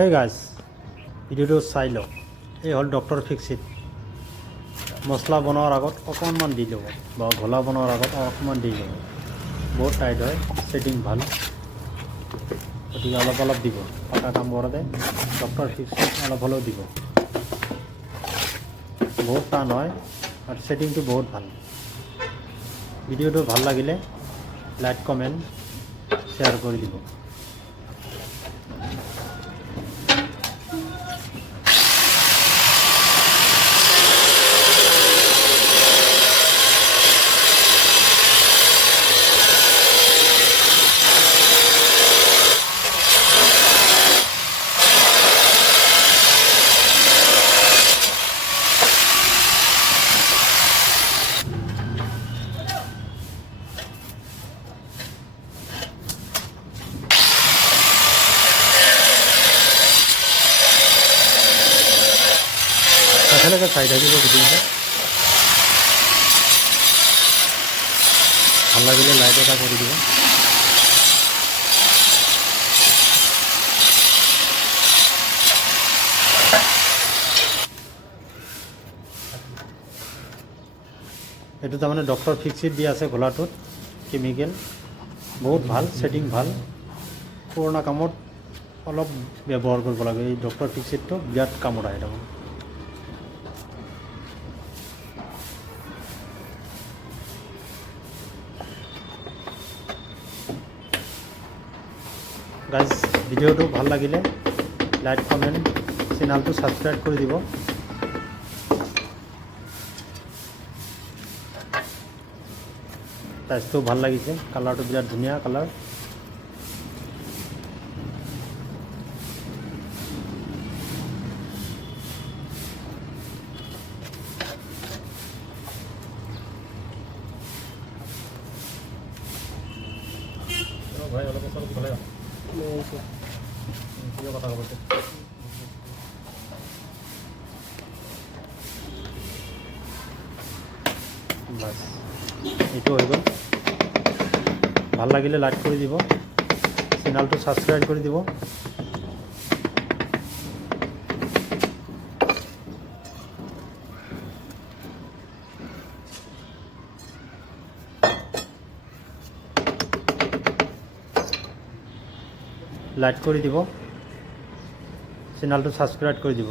Hey guys ভিডিঅ'টো চাই লওক। এই হ'ল ডক্টৰ ফিক্সিট। মছলা বনোৱাৰ আগত অকণমান দি ল'ব বা ঘোলা বনোৱাৰ আগত অকণমান দি ল'ব। বহুত টাইট হয়, ছেটিং ভাল, গতিকে অলপ অলপ দিব। পাকা কাম কৰোঁতে ডক্টৰ ফিক্সিট অলপ হ'লেও দিব। বহুত টান হয় আৰু ছেটিংটো বহুত ভাল। ভিডিঅ'টো ভাল লাগিলে লাইক কমেণ্ট শ্বেয়াৰ কৰি দিব। একেলগে চাই থাকিব ভিডিঅ'টো। ভাল লাগিলে লাইক এটা কৰি দিব। এইটো তাৰমানে ডক্টৰ ফিক্সিট দি আছে ঘোলাটোত, কেমিকেল বহুত ভাল, ছেটিং ভাল। পুৰণা কামত অলপ ব্যৱহাৰ কৰিব লাগে। এই ডক্টৰ ফিক্সিটটো বিৰাট কামত আহে তাৰমানে। গাইজ ভিডিঅ'টো ভাল লাগিলে লাইক কমেণ্ট চেনেলটো ছাবস্ক্ৰাইব কৰি দিব। টাইচটো ভাল লাগিছে, কালাৰটো বিৰাট ধুনীয়া কালাৰ। ভাই অলপ ভালে কথা ক'ব বাছ এইটো হৈ গ'ল। ভাল লাগিলে লাইক কৰি দিব, চেনেলটো ছাবস্ক্ৰাইব কৰি দিব। লাইক কৰি দিব, চেনেলটো ছাবস্ক্ৰাইব কৰি দিব।